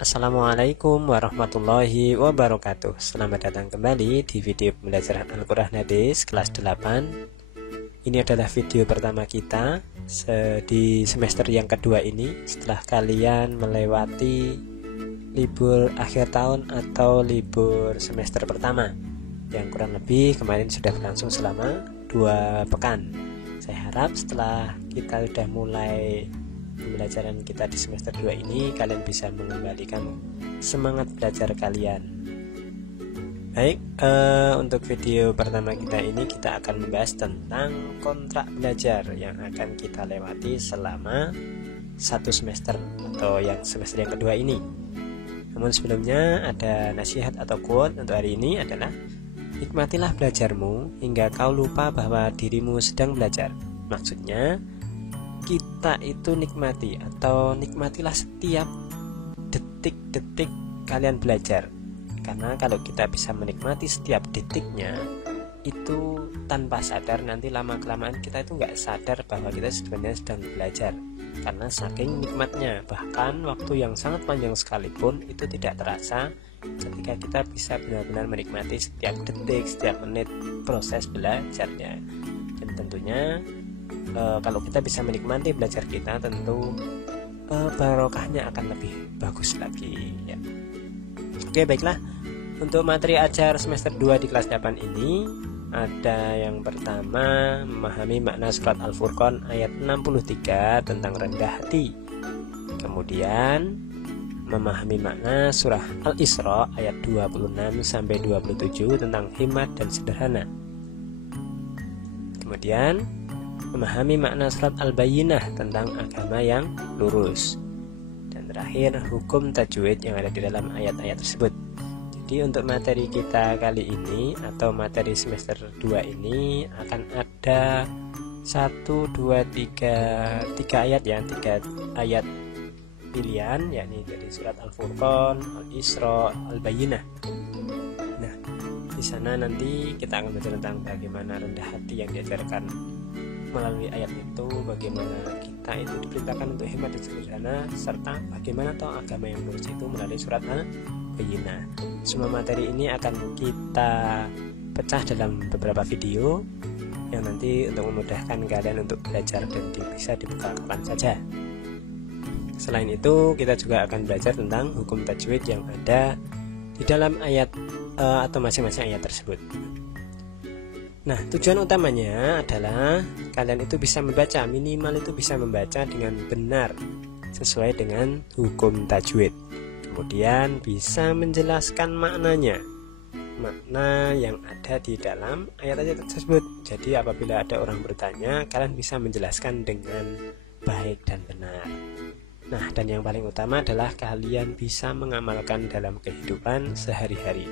Assalamualaikum warahmatullahi wabarakatuh. Selamat datang kembali di video pembelajaran Al-Quran Hadis kelas 8. Ini adalah video pertama kita di semester yang kedua ini, setelah kalian melewati libur akhir tahun atau libur semester pertama yang kurang lebih kemarin sudah berlangsung selama 2 pekan. Saya harap setelah kita sudah mulai pembelajaran kita di semester 2 ini, kalian bisa mengembalikan semangat belajar kalian. Baik, untuk video pertama kita ini kita akan membahas tentang kontrak belajar yang akan kita lewati selama 1 semester atau yang semester yang kedua ini. Namun sebelumnya ada nasihat atau quote untuk hari ini adalah: nikmatilah belajarmu hingga kau lupa bahwa dirimu sedang belajar. Maksudnya, kita itu nikmatilah setiap detik-detik kalian belajar. Karena kalau kita bisa menikmati setiap detiknya, itu tanpa sadar nanti lama-kelamaan kita itu nggak sadar bahwa kita sebenarnya sedang belajar. Karena saking nikmatnya, bahkan waktu yang sangat panjang sekalipun itu tidak terasa ketika kita bisa benar-benar menikmati setiap detik, setiap menit proses belajarnya. Dan tentunya kalau kita bisa menikmati belajar kita, tentu barokahnya akan lebih bagus lagi ya. Oke, baiklah. Untuk materi ajar semester 2 di kelas 8 ini ada yang pertama, memahami makna surat Al-Furqan ayat 63 tentang rendah hati. Kemudian memahami makna surah Al-Isra ayat 26 sampai 27 tentang hikmat dan sederhana. Kemudian memahami makna surat Al-Bayyinah tentang agama yang lurus. Dan terakhir, hukum tajwid yang ada di dalam ayat-ayat tersebut. Jadi untuk materi kita kali ini atau materi semester 2 ini akan ada 3 ayat ya, 3 ayat pilihan, yakni dari surat Al-Furqan, Al-Isra, Al-Bayyinah. Nah, di sana nanti kita akan belajar tentang bagaimana rendah hati yang diajarkan melalui ayat itu, bagaimana kita itu diperintahkan untuk hikmat dan sederhana, serta bagaimana toh agama yang lurus itu melalui surat Al-Bayyinah. Semua materi ini akan kita pecah dalam beberapa video yang nanti untuk memudahkan kalian untuk belajar dan bisa dibuka kapan saja. Selain itu, kita juga akan belajar tentang hukum tajwid yang ada di dalam ayat atau masing-masing ayat tersebut. Nah, tujuan utamanya adalah kalian itu bisa membaca, minimal itu bisa membaca dengan benar sesuai dengan hukum tajwid. Kemudian bisa menjelaskan maknanya, makna yang ada di dalam ayat-ayat tersebut. Jadi apabila ada orang bertanya, kalian bisa menjelaskan dengan baik dan benar. Nah, dan yang paling utama adalah kalian bisa mengamalkan dalam kehidupan sehari-hari.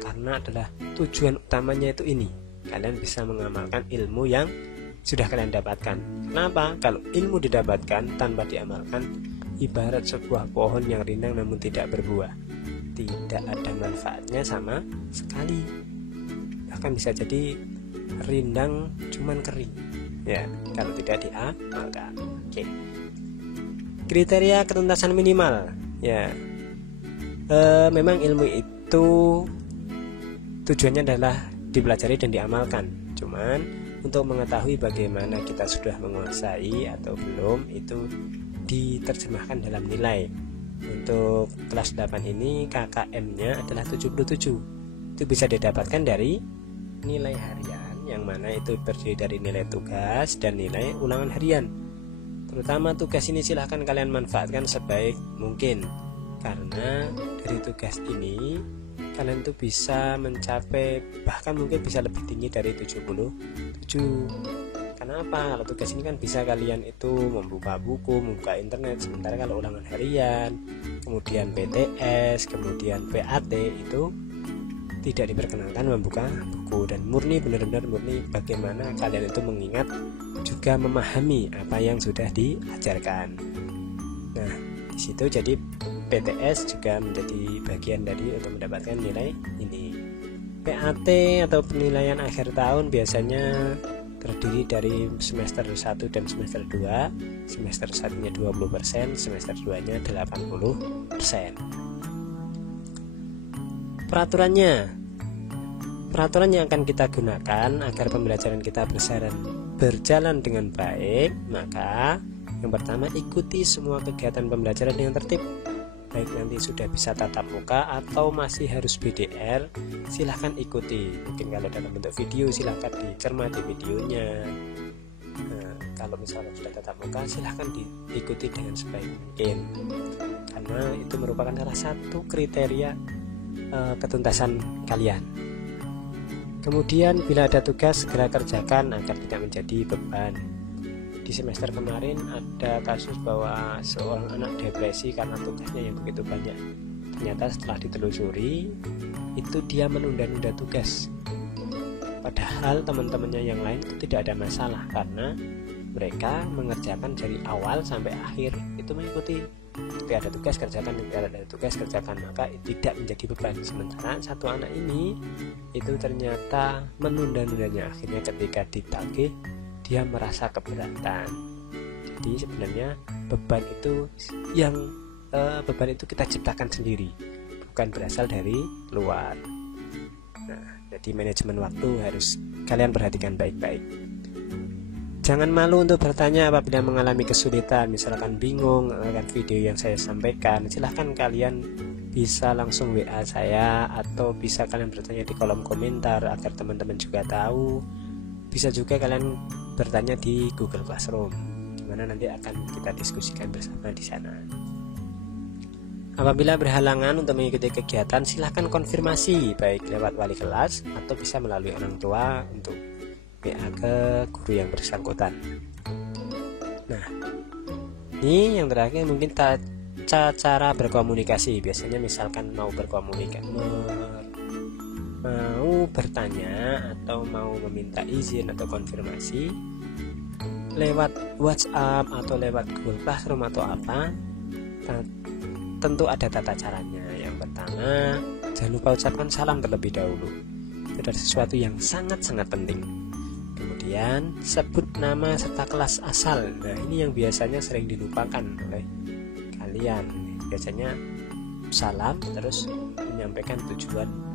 Karena adalah tujuan utamanya itu ini. Kalian bisa mengamalkan ilmu yang sudah kalian dapatkan. Kenapa? Kalau ilmu didapatkan tanpa diamalkan, ibarat sebuah pohon yang rindang namun tidak berbuah. Tidak ada manfaatnya sama sekali. Bahkan bisa jadi rindang cuman kering. Ya, kalau tidak diamalkan. Oke. Kriteria ketuntasan minimal. Ya. Memang ilmu itu tujuannya adalah dipelajari dan diamalkan. Cuman untuk mengetahui bagaimana kita sudah menguasai atau belum, itu diterjemahkan dalam nilai. Untuk kelas 8 ini KKM-nya adalah 77. Itu bisa didapatkan dari nilai harian, yang mana itu terdiri dari nilai tugas dan nilai ulangan harian. Terutama tugas ini silahkan kalian manfaatkan sebaik mungkin, karena dari tugas ini kalian tuh bisa mencapai, bahkan mungkin bisa lebih tinggi dari 77. Kenapa? Kalau tugas ini kan bisa kalian itu membuka buku, membuka internet. Sementara kalau ulangan harian, kemudian PTS, kemudian PAT itu tidak diperkenankan membuka buku. Dan murni, benar-benar murni bagaimana kalian itu mengingat, juga memahami apa yang sudah diajarkan. Nah, di situ jadi PTS juga menjadi bagian dari untuk mendapatkan nilai ini. PAT atau penilaian akhir tahun biasanya terdiri dari semester 1 dan semester 2. Semester 1-nya 20%, semester 2-nya 80%. Peraturan yang akan kita gunakan agar pembelajaran kita berjalan dengan baik, maka yang pertama, ikuti semua kegiatan pembelajaran dengan tertib. Baik nanti sudah bisa tatap muka atau masih harus BDR, silahkan ikuti. Mungkin kalau dalam bentuk video silahkan dicermati videonya. Nah, kalau misalnya sudah tatap muka, silahkan diikuti dengan sebaik mungkin, karena itu merupakan salah satu kriteria ketuntasan kalian. Kemudian bila ada tugas segera kerjakan agar tidak menjadi beban. Di semester kemarin ada kasus bahwa seorang anak depresi karena tugasnya yang begitu banyak. Ternyata setelah ditelusuri, itu dia menunda-nunda tugas. Padahal teman-temannya yang lain itu tidak ada masalah, karena mereka mengerjakan dari awal sampai akhir. Itu mengikuti, ketika ada tugas kerjakan, ketika ada tugas kerjakan, maka tidak menjadi beban. Sementara satu anak ini itu ternyata menunda-nundanya. Akhirnya ketika ditagih, dia merasa keberatan. Jadi sebenarnya beban itu kita ciptakan sendiri, bukan berasal dari luar. Nah, jadi manajemen waktu harus kalian perhatikan baik-baik. Jangan malu untuk bertanya apabila mengalami kesulitan, misalkan bingung akan video yang saya sampaikan. Silahkan kalian bisa langsung WA saya, atau bisa kalian bertanya di kolom komentar agar teman-teman juga tahu. Bisa juga kalian bertanya di Google Classroom, dimana nanti akan kita diskusikan bersama di sana. Apabila berhalangan untuk mengikuti kegiatan, silahkan konfirmasi baik lewat wali kelas atau bisa melalui orang tua untuk WA ke guru yang bersangkutan. Nah, ini yang terakhir mungkin cara berkomunikasi. Biasanya misalkan mau bertanya atau mau meminta izin atau konfirmasi lewat WhatsApp atau lewat Google Classroom atau apa, tentu ada tata caranya. Yang pertama, jangan lupa ucapkan salam terlebih dahulu. Itu adalah sesuatu yang sangat-sangat penting. Kemudian sebut nama serta kelas asal. Nah, ini yang biasanya sering dilupakan oleh kalian. Biasanya salam terus menyampaikan tujuan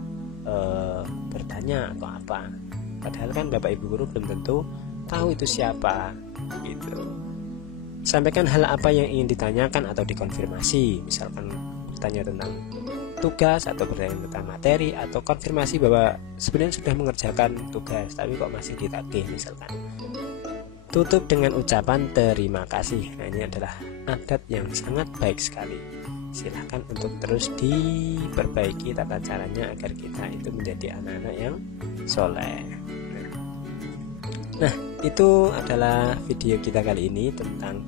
bertanya atau apa, padahal kan bapak ibu guru belum tentu tahu itu siapa gitu. Sampaikan hal apa yang ingin ditanyakan atau dikonfirmasi, misalkan bertanya tentang tugas atau bertanya tentang materi, atau konfirmasi bahwa sebenarnya sudah mengerjakan tugas tapi kok masih ditagih misalkan. Tutup dengan ucapan terima kasih. Nah, ini adalah adat yang sangat baik sekali. Silahkan untuk terus diperbaiki tata caranya agar kita itu menjadi anak-anak yang soleh. Nah, itu adalah video kita kali ini tentang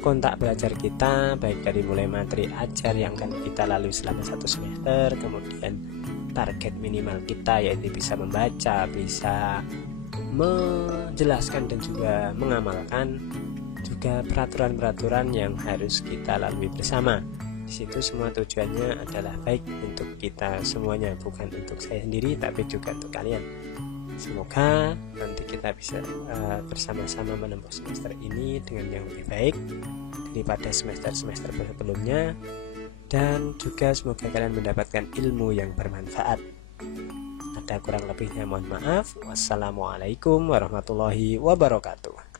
kontak belajar kita, baik dari mulai materi ajar yang akan kita lalui selama 1 semester, kemudian target minimal kita yaitu bisa membaca, bisa menjelaskan dan juga mengamalkan, juga peraturan-peraturan yang harus kita lalui bersama. Di situ semua tujuannya adalah baik untuk kita semuanya, bukan untuk saya sendiri tapi juga untuk kalian. Semoga nanti kita bisa bersama-sama menempuh semester ini dengan yang lebih baik daripada semester-semester sebelumnya, dan juga semoga kalian mendapatkan ilmu yang bermanfaat. Ada kurang lebihnya mohon maaf. Wassalamualaikum warahmatullahi wabarakatuh.